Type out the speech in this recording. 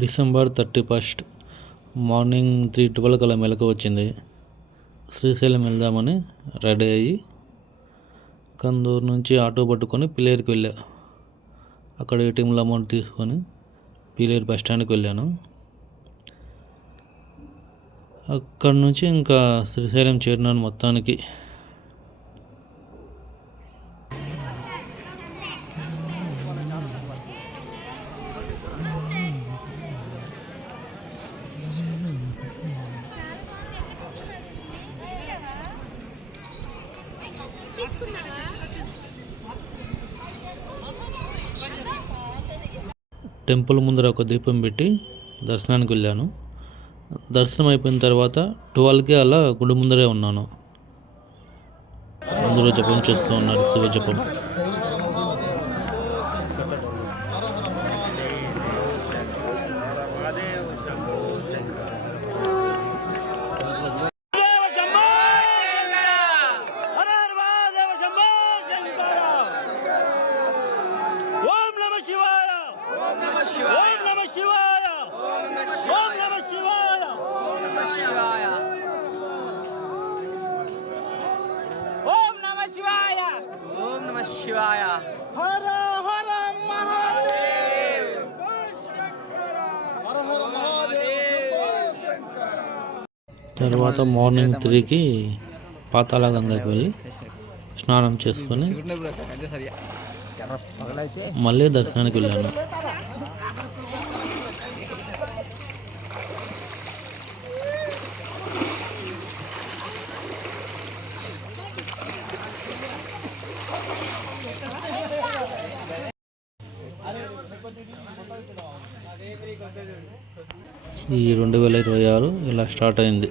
December 31 morning 3:12 అలా మెలకు వచ్చింది. శ్రీశైలం వెళ్దామని రెడీ అయ్యి కందూరు నుంచి ఆటో పట్టుకొని పిలేరుకి వెళ్ళా. అక్కడ ఏటీఎంలో అమౌంట్ తీసుకొని పిలేరు బస్ స్టాండ్కి వెళ్ళాను. అక్కడి నుంచి ఇంకా శ్రీశైలం చేరినాను మొత్తానికి. టెంపుల్ ముందర ఒక దీపం పెట్టి దర్శనానికి వెళ్ళాను. దర్శనం అయిపోయిన తర్వాత 12కి అలా గుడి ముందరే ఉన్నాను. అందరూ జపం చేస్తూ ఉన్నారు, శివ జపం. శివాయ హర హర మహాదేవ్ హర హర మహాదేవ్. తర్వాత మార్నింగ్ 3కి పాతాళ గంగకి వెళ్ళి స్నానం చేసుకొని మళ్ళీ దర్శనానికి వెళ్ళాను. ఈ 2026 ఇలా స్టార్ట్ అయింది.